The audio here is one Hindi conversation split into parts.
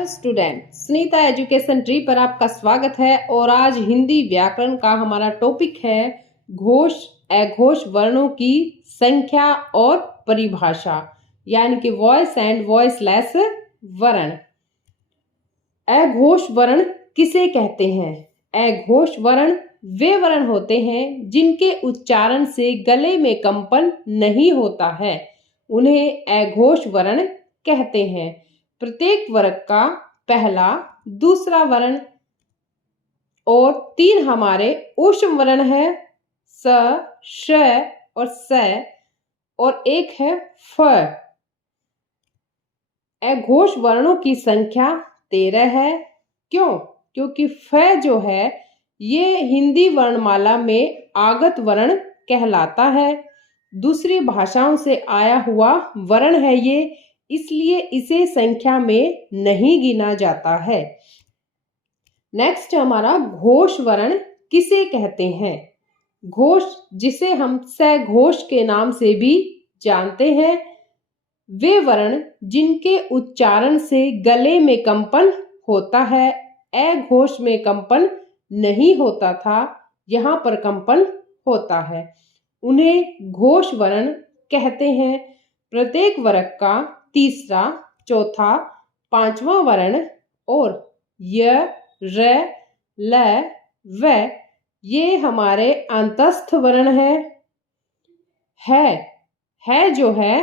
स्टूडेंट, सुनीता एजुकेशन ट्री पर आपका स्वागत है। और आज हिंदी व्याकरण का हमारा टॉपिक है घोष अघोष वर्णों की संख्या और परिभाषा, यानी कि वॉइस एंड वॉइसलेस वर्ण। अघोष वर्ण किसे कहते हैं? अघोष वर्ण वे वर्ण होते हैं जिनके उच्चारण से गले में कंपन नहीं होता है, उन्हें अघोष वर्ण कहते हैं। प्रत्येक वर्ग का पहला, दूसरा वर्ण और 3 हमारे ऊष्म वर्ण है, स, श और स, और 1 है फ। अघोष वर्णों की संख्या 13 है। क्यों? क्योंकि फ जो है ये हिंदी वर्णमाला में आगत वर्ण कहलाता है, दूसरी भाषाओं से आया हुआ वर्ण है ये, इसलिए इसे संख्या में नहीं गिना जाता है। नेक्स्ट हमारा घोष वर्ण किसे कहते हैं? घोष, जिसे हम सघोष के नाम से भी जानते हैं, वे वर्ण जिनके उच्चारण से गले में कंपन होता है। अघोष में कंपन नहीं होता था, यहाँ पर कंपन होता है, उन्हें घोष वर्ण कहते हैं। प्रत्येक वर्ग का तीसरा, चौथा, 5वां वर्ण और य, र, ल, व ये हमारे अंतस्थ वर्ण है जो है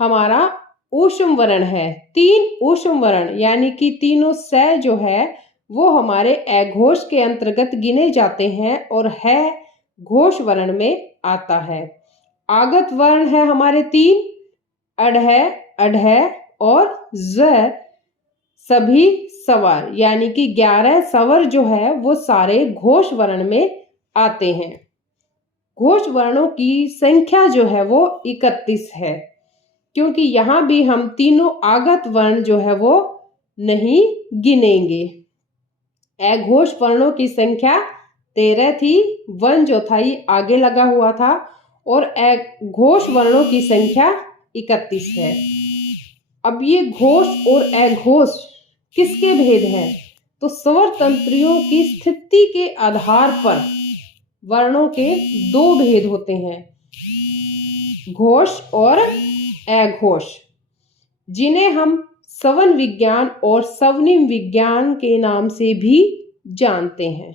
हमारा ऊष्म वर्ण है। 3 ऊष्म वर्ण यानी कि तीनों स जो है वो हमारे अघोष के अंतर्गत गिने जाते हैं और है घोष वर्ण में आता है। आगत वर्ण है हमारे 3, अढ़, अढ़ और ज, सभी स्वर यानी कि 11 स्वर जो है वो सारे घोष वर्ण में आते हैं। घोष वर्णों की संख्या जो है वो 31 है, क्योंकि यहाँ भी हम तीनों आगत वर्ण जो है वो नहीं गिनेंगे। अघोष वर्णों की संख्या 13 थी, वन जो था ये आगे लगा हुआ था, और घोष वर्णों की संख्या 31 है। अब ये घोष और अघोष किसके भेद हैं? तो स्वर तंत्रियों की स्थिति के आधार पर वर्णों के 2 भेद होते हैं, घोष और अघोष, जिन्हें हम सवन विज्ञान और सवनिम विज्ञान के नाम से भी जानते हैं।